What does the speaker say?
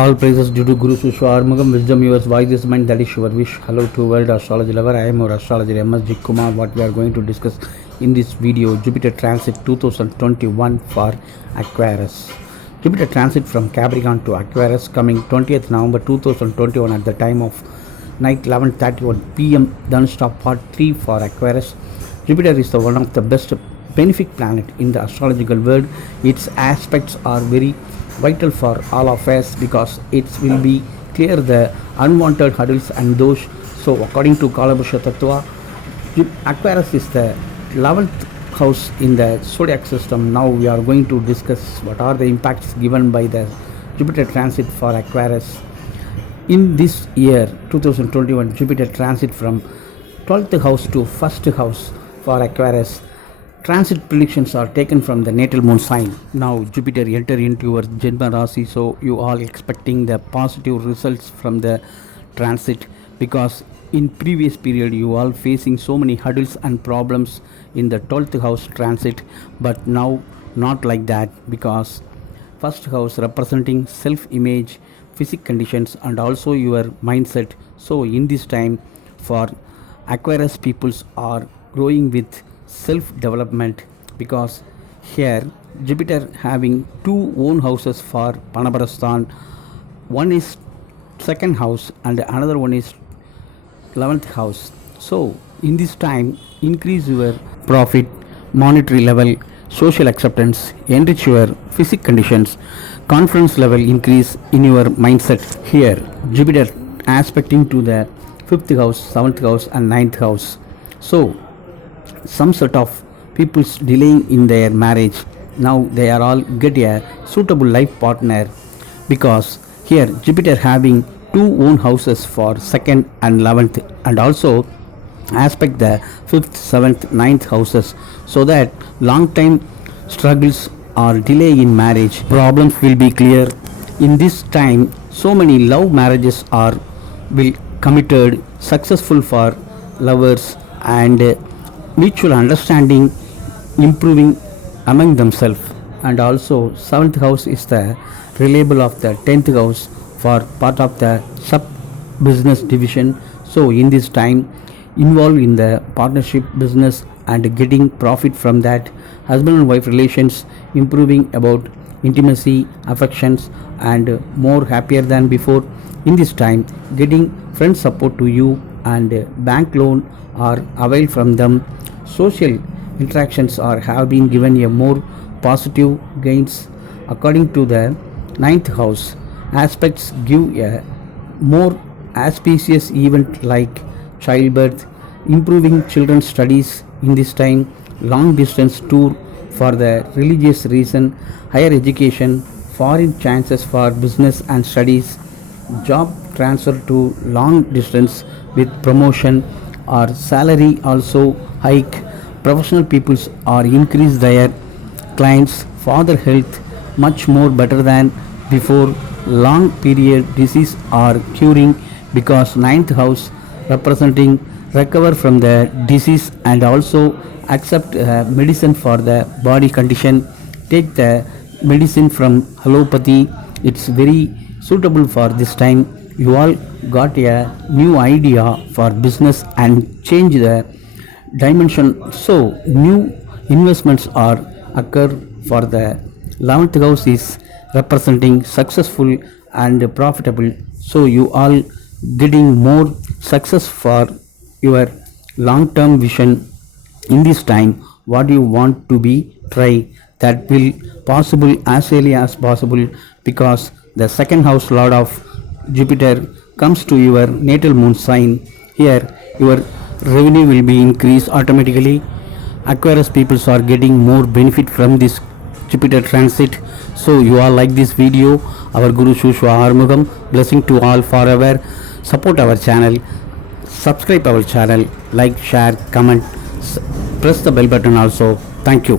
All praises due to Guru Suswa Armugam, wisdom yours, wise is mine, that is your wish. Hello to world astrology lover, I am your astrologer MS Kumar. What we are going to discuss in this video, Jupiter transit 2021 for Aquarius. Jupiter transit from Capricorn to Aquarius coming 20th November 2021 at the time of night 11:31 PM, then stop part 3 for Aquarius. Jupiter is one of the best benefic planet in the astrological world. Its aspects are very vital for all of us because it will be clear the unwanted hurdles and those. So according to Kalabusha Tattva, Aquarius is the 11th house in the zodiac system. Now we are going to discuss what are the impacts given by the Jupiter transit for Aquarius. In this year 2021, Jupiter transit from 12th house to 1st house for Aquarius. Transit predictions are taken from the natal moon sign. Now Jupiter enter into your Janma Rasi, so you all expecting the positive results from the transit, because in previous period you all facing so many hurdles and problems in the 12th house transit, but now not like that, because first house representing self image, physical conditions and also your mindset. So in this time for Aquarius peoples are growing with self development, because here Jupiter having two own houses for Panaparastan. One is second house and another one is 11th house. So in this time increase your profit, monetary level, social acceptance, enrich your physical conditions, confidence level increase in your mindset. Here Jupiter aspecting to the 5th house, 7th house and 9th house. So some sort of people's delaying in their marriage, now they are all get a suitable life partner, because here Jupiter having two own houses for 2nd and 11th and also aspect the 5th, 7th, 9th houses, so that long time struggles or delay in marriage problems will be clear. In this time so many love marriages are will committed successful for lovers, and mutual understanding improving among themselves. And also 7th house is the reliable of the 10th house for part of the sub business division. So in this time involved in the partnership business and getting profit from that. Husband and wife relations improving about intimacy, affections and more happier than before. In this time getting friend support to you and bank loan are availed from them. Social interactions are have been given a more positive gains. According to the 9th house, aspects give a more auspicious event like childbirth, improving children's studies in this time, long distance tour for the religious reason, higher education, foreign chances for business and studies, job transfer to long distance with promotion or salary also hike. Professional peoples are increase their clients, father health much more better than before. Long period disease are curing, because 9th house representing recover from the disease and also accept medicine for the body condition. Take the medicine from allopathy, it's very suitable for this time. You all got a new idea for business and change the dimension, so new investments are occur for the 11th house is representing successful and profitable. So you all getting more success for your long term vision. In this time what you want to be try that will possible as early as possible, because the second house lord of Jupiter comes to your natal moon sign. Here your revenue will be increased automatically. Aquarius peoples are getting more benefit from this Jupiter transit. So you all like this video. Our Guru Suswa Armugam, blessing to all forever. Support our channel, subscribe our channel, like, share, comment, press the bell button also. Thank you.